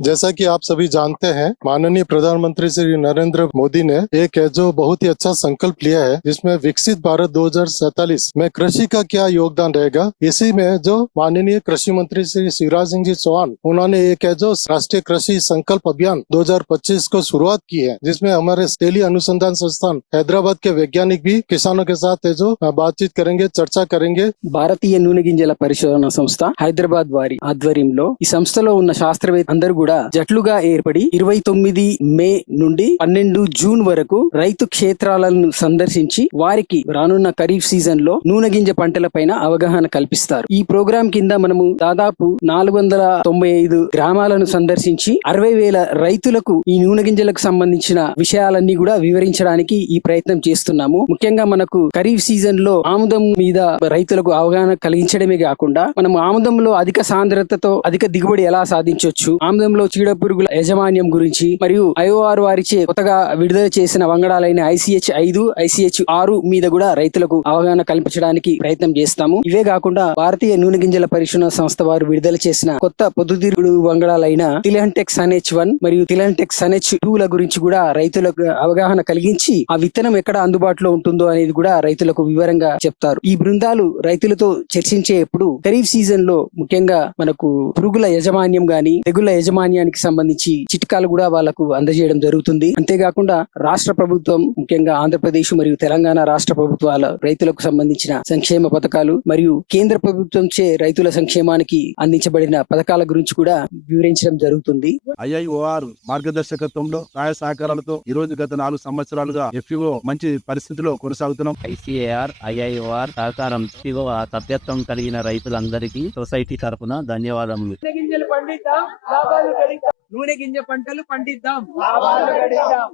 जैसा कि आप सभी जानते हैं, माननीय प्रधानमंत्री श्री नरेंद्र मोदी ने एक जो बहुत ही अच्छा संकल्प लिया है, जिसमें विकसित भारत 2047 में कृषि का क्या योगदान रहेगा। इसी में जो माननीय कृषि मंत्री श्री शिवराज सिंह जी चौहान, उन्होंने एक जो राष्ट्रीय कृषि संकल्प अभियान 2025 को शुरुआत की है, जिसमें हमारे तेली अनुसंधान संस्थान हैदराबाद के वैज्ञानिक भी किसानों के साथ जो बातचीत करेंगे, चर्चा करेंगे। భారతీయ నూనె గింజల పరిశోధన సంస్థ హైదరాబాద్ వారి ఆధ్వర్యంలో ఈ సంస్థలో ఉన్న శాస్త్రవేత్త అందరూ కూడా జట్లుగా ఏర్పడి 29 మే నుండి 12 జూన్ వరకు రైతు క్షేత్రాలను సందర్శించి వారికి రానున్న ఖరీఫ్ సీజన్ లో నూనె గింజ పంటల పైన అవగాహన కల్పిస్తారు. ఈ ప్రోగ్రాం కింద మనము దాదాపు 495 గ్రామాలను సందర్శించి 60,000 రైతులకు ఈ నూనె గింజలకు సంబంధించిన విషయాలన్నీ కూడా వివరించడానికి ఈ ప్రయత్నం చేస్తున్నాము. ముఖ్యంగా మనకు ఖరీఫ్ సీజన్ లో ఆముదం మీద రైతులకు అవగాహన కలిగించడమే కాకుండా మనం ఆముదంలో అధిక సాంద్రతతో అధిక దిగుబడి ఎలా సాధించవచ్చు, ఆముదంలో చీడ పురుగుల యాజమాన్యం గురించి మరియు ఐఓఆర్ వారిచే కొత్తగా విడుదల చేసిన వంగడాలైన ICH 5, ICH 6 మీద కూడా రైతులకు అవగాహన కల్పించడానికి ప్రయత్నం చేస్తాము. ఇవే కాకుండా భారతీయ నూనె గింజల పరిశోధన సంస్థ వారు విడుదల చేసిన కొత్త పొద్దుతిరుగుడు వంగడాలైన తిలహంటెక్స్ NH1 మరియు తిలహంటెక్స్ NH2 ల గురించి కూడా రైతులకు అవగాహన కలిగించి ఆ విత్తనం ఎక్కడ అందుబాటులో ఉంటుందో అనేది కూడా రైతులకు వివరంగా చెప్తారు. ఈ బృందాలు రైతులతో చర్చించేప్పుడు ఖరీఫ్ సీజన్ లో ముఖ్యంగా మనకు పురుగుల యాజమాన్యం గాని తెగుళ్ల యాజమాన్యానికి సంబంధించి చిట్కాలు కూడా వాళ్ళకు అందజేయడం జరుగుతుంది. అంతేకాకుండా రాష్ట్ర ప్రభుత్వం ముఖ్యంగా ఆంధ్రప్రదేశ్ మరియు తెలంగాణ రాష్ట్ర ప్రభుత్వాల రైతులకు సంబంధించిన సంక్షేమ పథకాలు మరియు కేంద్ర ప్రభుత్వం చే రైతుల సంక్షేమానికి అందించబడిన పథకాల గురించి కూడా వివరించడం జరుగుతుంది. IIOR మార్గదర్శకత్వంలో సహాయ సహకారాలతో ఈ రోజు గత 4 సంవత్సరాలుగా FPO మంచి పరిస్థితిలో కొనసాగుతున్నాం. ICAR, IIOR సహకారం FPO సభ్యత్వం కలిగిన రైతులందరికీ సొసైటీ తరఫున ధన్యవాదములు. నూనె గింజ పంటలు పండిద్దాం, లాభాలు గడిద్దాం. నూనె గింజ పంటలు పండిద్దాం, లాభాలు గడిద్దాం.